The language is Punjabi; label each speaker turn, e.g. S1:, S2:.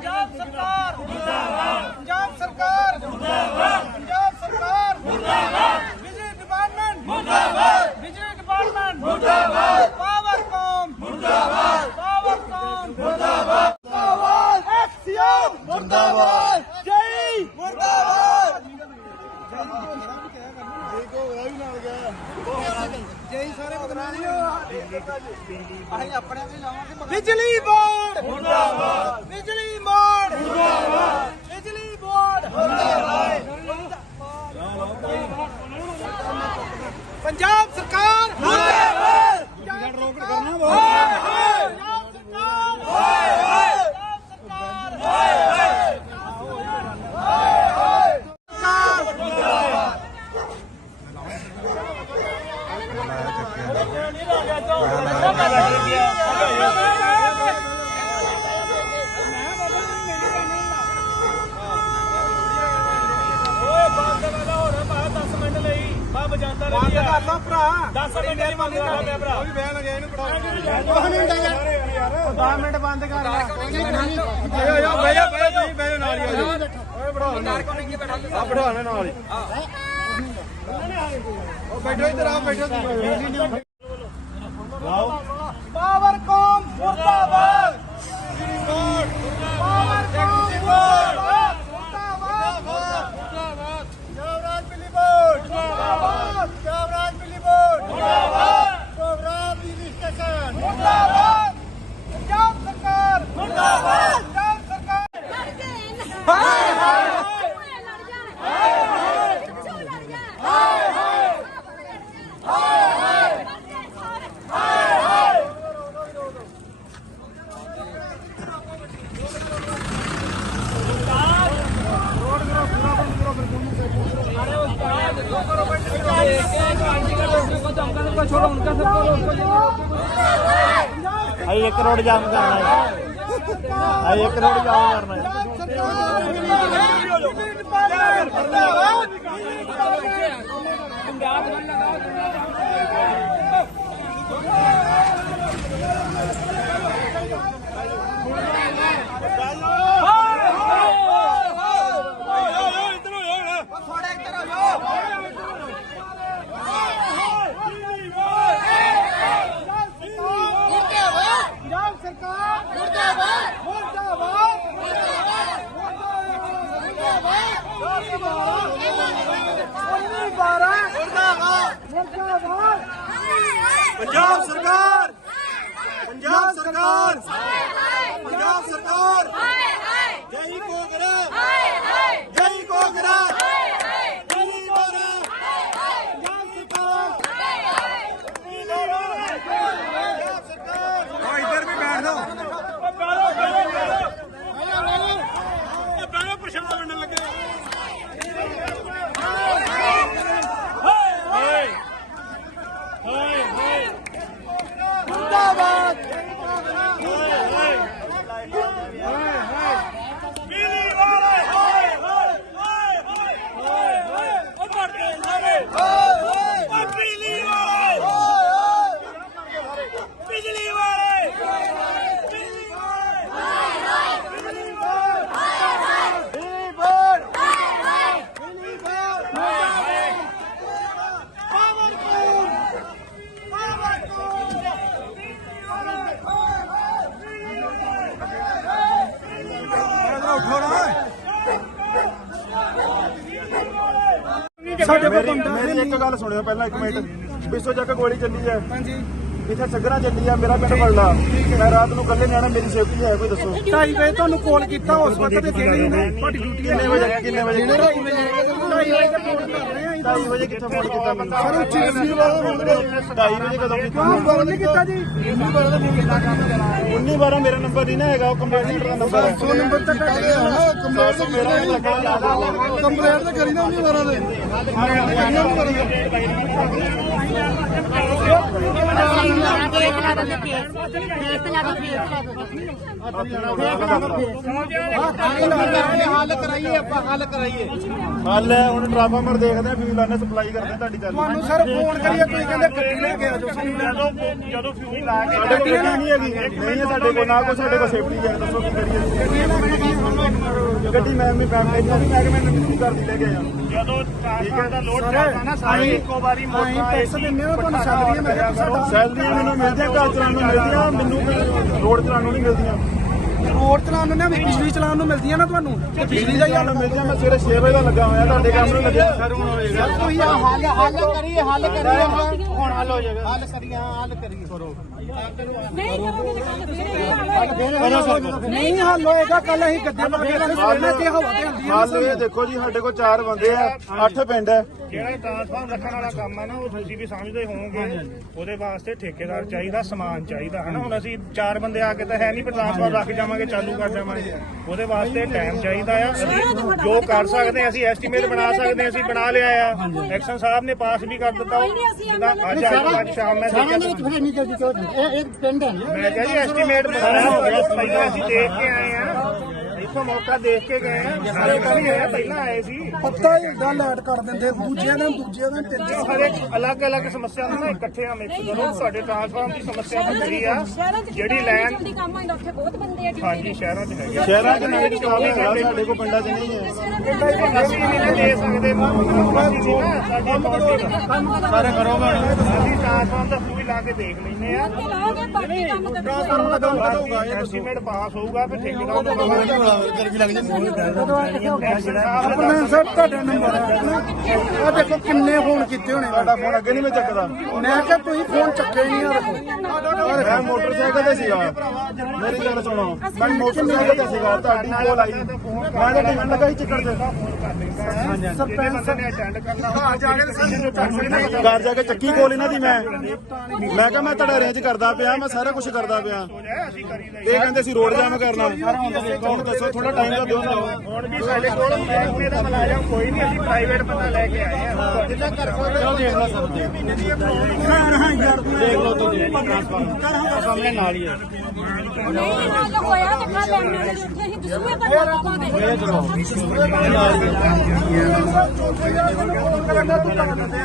S1: ਪੰਜਾਬ ਸਰਕਾਰ ਮੁਰਦਾਬਾਦ ਪੰਜਾਬ ਸਰਕਾਰ ਮੁਰਦਾਬਾਦ ਪੰਜਾਬ ਸਰਕਾਰ ਮੁਰਦਾਬਾਦ ਬਿਜਲੀ ਡਿਪਾਰਟਮੈਂਟ ਮੁਰਦਾਬਾਦ ਬਿਜਲੀ ਡਿਪਾਰਟਮੈਂਟ ਮੁਰਦਾਬਾਦ ਪਾਵਰਕਾਮ ਮੁਰਦਾਬਾਦ ਪਾਵਰਕਾਮ ਮੁਰਦਾਬਾਦ ਮੁਰਦਾਬਾਦ ਐਕਸੀਓ ਮੁਰਦਾਬਾਦ ਜੈ ਮੁਰਦਾਬਾਦ ਬਿਜਲੀ ਬੋਰਡ ਮੁਰਦਾਬਾਦ ਬਿਜਲੀ ਬੋਰਡ ਮੁਰਦਾਬਾਦ ਬਿਜਲੀ ਬੋਰਡ ਮੁਰਦਾਬਾਦ ਪੰਜਾਬ ਸਰਕਾਰ ਮੁਰਦਾਬਾਦ ਪੰਜਾਬ ਰੋਕੜ ਕਰਨਾ ਬਹੁਤ ਪੰਜਾਬ ਸਰਕਾਰ ਹਾਏ ਹਾਏ ਪੰਜਾਬ ਸਰਕਾਰ ਹਾਏ ਹਾਏ ਬੰਦ ਕਰ ਲਾ ਭਰਾ। 10 ਮਿੰਟ ਦੀ ਬੰਦ ਕਰ ਲਿਆ ਭਰਾ। ਉਹ ਵੀ ਬਹਿਣ ਲੱਗਿਆ ਇਹਨੂੰ ਪੜਾ ਮਿੰਟ ਯਾਰ। 10 ਮਿੰਟ ਬੰਦ ਕਰ ਲਾ। ਆਇਓ ਆਇਓ ਬਹਿ ਜਾ ਬਹਿ ਜਾ ਤੁਸੀਂ ਬਹਿ ਜਾ ਨਾਲ ਹੀ ਆਜੋ ਓਏ ਬੜਾ ਨਾਲ। ਆ ਬੜਾ ਨਾਲ ਹੀ। ਉਹ ਬੈਠੋ ਇੱਧਰ ਆ ਬੈਠੋ ਤੁਸੀਂ। ਪਾਵਰਕਾਮ ਮੁਰਦਾਬਾਦ ਪਾਵਰਕਾਮ ਮੁਰਦਾਬਾਦ ਮੁਰਦਾਬਾਦ ਮੁਰਦਾਬਾਦ ਜਵਰਾਜ ਬਿੱਲੀ ਬੋਰਡ ਮੁਰਦਾਬਾਦ ਜਵਰਾਜ ਬਿੱਲੀ ਬੋਰਡ ਮੁਰਦਾਬਾਦ ਜਵਰਾਜ ਬਿੱਲੀ ਸਟੇਸ਼ਨ ਮੁਰਦਾਬਾਦ ਪੰਜਾਬ ਸਰਕਾਰ ਮੁਰਦਾਬਾਦ ਪੰਜਾਬ ਸਰਕਾਰ
S2: ਹਾਏ ਹਾਏ ਲੜ ਜਾਣ ਹਾਏ ਹਾਏ ਕਿੱਥੋਂ ਲੜ ਜਾਣ ਹਾਏ ਹਾਏ ਹਾਏ ਹਾਏ ਹਾਏ ਹਾਏ
S3: ਅਸੀਂ 1 ਕਰੋੜ ਜਾਮ ਕਰਨਾ ਹੈ ਅਸੀਂ 1 ਕਰੋੜ ਜਾਮ ਕਰਨਾ ਹੈ
S1: ਪੰਜਾਬ ਪੰਜਾਬ ਸਰਕਾਰ! ਪੰਜਾਬ ਸਰਕਾਰ ਪੰਜਾਬ ਸਰਕਾਰ ਜੈ ਕੋਗਰਾ ਜੈ ਕੋਗਰਾ ਜੈ ਕੋਗਰਾ ਪੰਜਾਬ ਸਰਕਾਰ ਉਹ ਇੱਧਰ ਵੀ ਬੈਠ ਜਾਓ ਮੁਰਦਾਬਾਦ ਬਿਜਲੀ ਵਾਲੇ ਹਾਏ ਹਾਏ ਹਾਏ ਹਾਏ ਹਾਏ ਉਹ ਮਰਦੇ ਸਾਰੇ ਹਾਏ ਹਾਏ ਉਹ ਬਿਜਲੀ ਵਾਲੇ ਬਿਜਲੀ ਵਾਲੇ। ਬਿਜਲੀ ਵਾਲੇ। ਹਾਏ ਹਾਏ ਬਿਜਲੀ ਵਾਲੇ। ਹਾਏ ਹਾਏ ਬਿਜਲੀ ਬੋਰਡ ਬਿਜਲੀ ਬੋਰਡ ਪਾਵਰ ਕੋਲ ਪਾਵਰ
S3: ਸਾਡੇ ਮੇਰੀ ਇੱਕ ਗੱਲ ਸੁਣਿਓ ਪਹਿਲਾਂ ਇੱਕ ਮਿੰਟ। ਬਿਸੋ ਚੱਕ ਗੋਲੀ ਚੱਲੀ ਹੈ। ਹਾਂਜੀ। ਇੱਥੇ ਸੱਗਰਾ ਚੱਲੀ ਆ ਮੇਰਾ ਪਿੰਡ ਬਲਦਾ ਮੈਂ ਰਾਤ ਨੂੰ ਇਕੱਲੇ ਨਿਆਣਾ ਮੇਰੀ ਸੇਫਟੀ ਹੈ ਕੋਈ ਦੱਸੋ?
S1: 2:30 ਵਜੇ ਤੁਹਾਨੂੰ ਕਾਲ ਕੀਤਾ ਉਸ ਵਕਤ ਤੇ ਦੇਣੀ ਨਹੀਂ ਤੁਹਾਡੀ ਡਿਊਟੀ
S3: ਕਿੰਨੇ ਵਜੇ? ਕਿੰਨੇ ਵਜੇ।
S1: 2:30 ਵਜੇ। ਕਰ ਰਹੇ ਆ।
S3: 2:30 ਵਜੇ ਕਿੱਥੇ ਫੋਨ ਕੀਤਾ ਮੈਨੂੰ
S1: ਸਰ ਉੱਚੀ ਦੱਸੀ ਵਾਲਾ ਫੋਨ ਕਰੋ
S3: 2:30 ਵਜੇ ਕਦੋਂ ਕੀਤਾ?
S1: ਕਿਉਂ ਫੋਨ ਨਹੀਂ ਕੀਤਾ ਜੀ?
S3: 19 12 ਮੇਰਾ ਨੰਬਰ ਨਹੀਂ ਨਾ ਹੈਗਾ ਉਹ ਕੰਪਲੇਂਟ ਦਾ ਨੰਬਰ ਹੈ।
S1: ਫੋਨ ਨੰਬਰ ਤਾਂ ਕੱਟ ਗਿਆ। ਨਾ
S3: ਕੰਪਲੇਂਟ ਮੇਰਾ ਨਹੀਂ ਲੱਗਾ
S1: ਕੰਪਲੇਂਟ ਤਾਂ ਕਰੀ ਨਾ 19 ਵਾਰਾਂ ਦੇ
S2: ਦੇਖ ਲਾ ਦਿੰਦੇ ਫੇਸ ਫੇਸ ਤੇ। ਲਾ ਦੇ ਫੇਸ ਲਾ ਦੇ
S1: ਹੱਲ ਕਰਾਈਏ ਆਪਾਂ ਹੱਲ ਕਰਾਈਏ
S3: ਹੱਲ ਹੈ ਹੁਣ ਟਰਾਂਸਫਾਰਮਰ ਦੇਖਦੇ ਆ ਆਨੇ ਸਪਲਾਈ ਕਰਦੇ ਤੁਹਾਡੀ ਚੱਲ
S1: ਤੁਹਾਨੂੰ ਸਰ ਫੋਨ ਕਰੀਏ ਕੋਈ ਕਹਿੰਦੇ ਗੱਡੀ ਲੈ ਕੇ ਆ ਜਾਓ
S3: ਜਦੋਂ ਜਦੋਂ ਫਿਊਲ ਲਾ ਕੇ ਗੱਡੀ ਨਹੀਂ ਹੈਗੀ। ਨਹੀਂ ਹੈ ਸਾਡੇ ਕੋਲ ਨਾ ਕੋਈ ਸਾਡੇ ਕੋਲ ਸੇਫਟੀ ਹੈ ਦੱਸੋ ਕੀ ਕਰੀਏ। ਗੱਡੀ ਮੈਂ ਵੀ ਫੈਮਿਲੀ ਨੂੰ ਵੀ ਮੈਂ ਕਿ ਮੈਨੂੰ ਬਿਜਲੀ ਘਰ ਦੀ ਲੈ ਕੇ ਆਇਆ।
S4: ਜਦੋਂ ਟ੍ਰਾਂਸਫਾਰਮਰ ਦਾ ਲੋਡ ਚੱਲਦਾ ਨਾ ਸਾਰੇ ਇੱਕੋ ਵਾਰੀ ਮੋਟਰਾਂ
S1: ਪੈਸੇ ਦਿੰਦੇ ਹੋ ਤੁਹਾਨੂੰ ਸੈਲਰੀਆਂ ਮੈਂ
S3: ਸੈਲਰੀਆਂ ਮੈਨੂੰ ਮਿਲਦੀਆਂ ਘਰ ਚਲਾਉਣ ਨੂੰ ਮਿਲਦੀਆਂ ਮੈਨੂੰ ਰੋਡ ਚਲਾਉਣ ਨੂੰ ਨਹੀਂ ਮਿਲਦੀਆਂ।
S1: ਰੋਡ ਚਲਾਉਣ ਨੂੰ ਨਾ ਵੀ ਬਿਜਲੀ ਚਲਾਉਣ ਨੂੰ ਮਿਲਦੀਆਂ ਨਾ ਤੁਹਾਨੂੰ। ਤੇ ਬਿਜਲੀ ਦਾ ਹੀ
S3: ਚਲਾਉਣ ਨੂੰ ਮਿਲਦੀਆਂ ਮੈਂ ਸਵੇਰੇ 6 ਵਜੇ ਦਾ ਲੱਗਾ ਹੋਇਆ ਤੁਹਾਡੇ ਕੰਮ ਨੂੰ ਲੱਗਿਆ ਸਰ ਹੁਣ ਹੋਏਗਾ
S1: ਤੁਸੀਂ ਹੱਲ ਹੱਲ ਕਰੀਏ ਹੱਲ ਕਰੀਏ ਹੁਣ ਹੱਲ ਹੋ ਜਾਏਗਾ। ਹੱਲ ਕਰੀਏ ਹੱਲ ਕਰੀਏ। ਕਰੋ।
S2: ਨਹੀਂ ਕਰੋਗੇ ਤਾਂ ਕੱਲ ਫੇਰ
S1: ਨਹੀਂ ਹੱਲ ਹੋਏਗਾ ਕੱਲ ਅਸੀਂ ਗੱਦੇ ਪਾ ਕੇ ਸੋਣਾ ਤੇ ਹਵਾ ਤੇ ਹੁੰਦੀ
S3: ਹਾਲ ਇਹ ਦੇਖੋ ਜੀ ਸਾਡੇ ਕੋਲ ਚਾਰ ਬੰਦੇ ਆ ਅੱਠ ਪਿੰਡ ਹੈ
S4: ਜਿਹੜਾ ਟ੍ਰਾਂਸਫਾਰਮ ਰੱਖਣ ਵਾਲਾ ਕੰਮ ਆ ਨਾ ਉਹ ਤੁਸੀਂ ਵੀ ਸਮਝਦੇ ਹੋਵੋਗੇ। ਉਹਦੇ ਵਾਸਤੇ ਠੇਕੇਦਾਰ ਚਾਹੀਦਾ ਸਮਾਨ ਚਾਹੀਦਾ ਹਨਾ? ਹੁਣ ਅਸੀਂ ਚਾਰ ਬੰਦੇ ਆ ਕੇ ਤਾਂ ਹੈ ਨਹੀਂ ਵੀ ਟ੍ਰਾਂਸਫਾਰਮ ਰੱਖ ਜਾਵਾਂਗੇ ਚਾਲੂ ਕਰ ਜਾਵਾਂਗੇ। ਉਹਦੇ ਵਾਸਤੇ ਟਾਈਮ ਚਾਹੀਦਾ ਆ। ਅਸੀਂ ਜੋ ਕਰ ਸਕਦੇ ਹਾਂ, ਅਸੀਂ ਐਸਟੀਮੇਟ ਬਣਾ ਸਕਦੇ ਹਾਂ, ਅਸੀਂ ਬਣਾ ਲਿਆ ਆ। ਐਕਸ਼ਨ ਸਾਹਿਬ ਨੇ ਪਾਸ ਵੀ ਕਰ ਦਿੱਤਾ। ਜਿੱਦਾਂ ਅੱਜ ਅੱਜ ਸ਼ਾਮ ਮੈਂ
S1: ਸਾਰਿਆਂ ਦੇ
S4: ਦੇਖਿਆ।
S1: ਵਿੱਚ ਫਿਰ ਇੰਨੀ ਜਲਦੀ ਕਿਉਂ ਇਹ ਇਹ ਪਿੰਡ ਹੈ ਨਾ।
S4: ਮੈਂ ਕਿਹਾ ਜੀ ਐਸਟੀਮੇਟ ਹੋਇਆ ਪਹਿਲਾਂ ਅਸੀਂ ਦੇਖ ਕੇ ਆਏ ਆ। ਇੱਥੋਂ ਮੌਕਾ ਦੇਖ ਕੇ ਗਏ ਆ। ਸਾਰੇ ਕੰਮ ਆਇਆ ਪਹਿਲਾਂ ਆਏ ਸੀ।
S1: ਪੱਤਾ ਹੀ ਗੱਲ ਐਡ ਕਰ ਦਿੰਦੇ ਦੂਜਿਆਂ ਨੇ ਦੂਜਿਆਂ ਨੇ ਤੀਜੇ
S4: ਹਰ ਇੱਕ ਅਲੱਗ-ਅਲੱਗ ਸਮੱਸਿਆ ਨੂੰ ਨਾ ਇਕੱਠਿਆਂ ਮਿਕਸ ਕਰੋ। ਤੁਹਾਡੇ ਟ੍ਰਾਂਸਫਾਰਮ ਦੀ ਸਮੱਸਿਆ ਬੜੀ ਆ। ਜਿਹੜੀ ਲੈਣ
S2: ਜਲਦੀ ਕੰਮ ਆਉਂਦਾ ਉੱਥੇ ਬਹੁਤ ਬੰਦੇ ਆ
S4: ਹਾਂਜੀ ਸ਼ਹਿਰਾਂ 'ਚ ਹੈਗੇ
S3: ਸ਼ਹਿਰਾਂ 'ਚ ਨਹੀਂ ਕੰਮ ਹੈਗਾ ਸਾਡੇ ਕੋਲ ਪਿੰਡਾਂ 'ਚ ਨਹੀਂ ਹੈ।
S4: ਅਸੀਂ ਨਹੀਂ ਦੇ ਸਕਦੇ ਨਾ ਸਾਡੀ ਅਥਾਰਟੀ
S3: ਸਾਰੇ ਕਰੋਗੇ
S4: ਅਸੀਂ ਟ੍ਰਾਂਸਫਾਰਮ ਦਾ ਲਾ ਕੇ ਦੇਖ ਲੈਨੇ ਆ।
S2: ਲਾਓਗੇ ਬਾਕੀ ਕੰਮ ਕਰੋ
S4: ਐਸਟੀਮੇਟ ਪਾਸ ਹੋਊਗਾ ਫਿਰ ਠੇਕੇਦਾਰ ਨੂੰ ਕਹਾਂਗੇ
S1: ਸਰਪੰਚ ਸਾਹਿਬ ਤੁਹਾਡਾ ਨੰਬਰ ਹੈ ਨਾ? ਆ ਦੇਖੋ ਕਿੰਨੇ ਫੋਨ ਕੀਤੇ ਹੋਣੇ
S3: ਤੁਹਾਡਾ ਫੋਨ ਅੱਗੇ ਨਹੀਂ ਮੈਂ ਚੱਕਦਾ।
S1: ਮੈਂ ਕਿਹਾ ਤੁਸੀਂ ਫੋਨ ਚੱਕੇ ਨਹੀਂ ਆ ਦੇਖੋ।
S3: ਮੈਂ ਮੋਟਰਸਾਈਕਲ ਤੇ ਸੀਗਾ। ਮੇਰੀ ਗੱਲ ਸੁਣੋ। ਮੈਂ ਮੋਟਰਸਾਈਕਲ ਤੇ ਸੀਗਾ ਤੁਹਾਡੀ ਕੋਲ ਆਈ। ਮੈਂ ਤਾਂ ਟਿਕਟ ਲਗਾਈ ਚੱਕਰ ਤੇ?
S4: ਸਰਪੰਚ ਨੇ ਅਟੈਂਡ ਕਰਨਾ ਹਾਂ ਜਾ ਕੇ
S3: ਘਰ ਜਾ ਕੇ ਚੱਕੀ ਕੋਲ ਇਹਨਾਂ ਦੀ ਮੈਂ। ਮੈਂ ਕਿਹਾ ਮੈਂ ਤੁਹਾਡਾ ਅਰੇਂਜ ਕਰਦਾ ਪਿਆ ਮੈਂ ਸਾਰਾ ਕੁਝ ਕਰਦਾ ਪਿਆ। ਇਹ ਕਹਿੰਦੇ ਸੀ ਰੋਡ ਜਾਮ ਕਰਨਾ। ਹੁਣ ਦੱਸੋ ਥੋੜਾ ਟਾਈਮ ਤਾਂ ਦਿਓ ਨਾ
S4: ਹੁਣ ਵੀ ਸਾਡੇ ਕੋਲ ਮਹਿਕਮੇ ਦਾ ਮੁਲਾਜ਼ਮ ਕੋਈ ਨਹੀਂ ਅਸੀਂ ਪ੍ਰਾਈਵੇਟ ਬੰਦਾ ਲੈ ਕੇ ਆਏ ਆ। ਜਿੱਦਾਂ ਕਰ
S3: ਦੇਖ ਲਓ। ਸਭ ਦੇਖ ਲਓ ਤੁਸੀਂ ਟ੍ਰਾਂਸਫਾਰਮਰ ਸਾਹਮਣੇ ਨਾਲ ਹੀ ਹੈ।
S2: ਨਹੀਂ ਹਾਲ ਹੋਇਆ ਤੇ ਕੱਲ। ਐਮਐਲਏ ਉੱਥੇ ਹੀ ਦਸੂਏ ਦਾ ਪਾਵਾਂਗੇ
S1: ਚੋਪੇ ਯਾਰ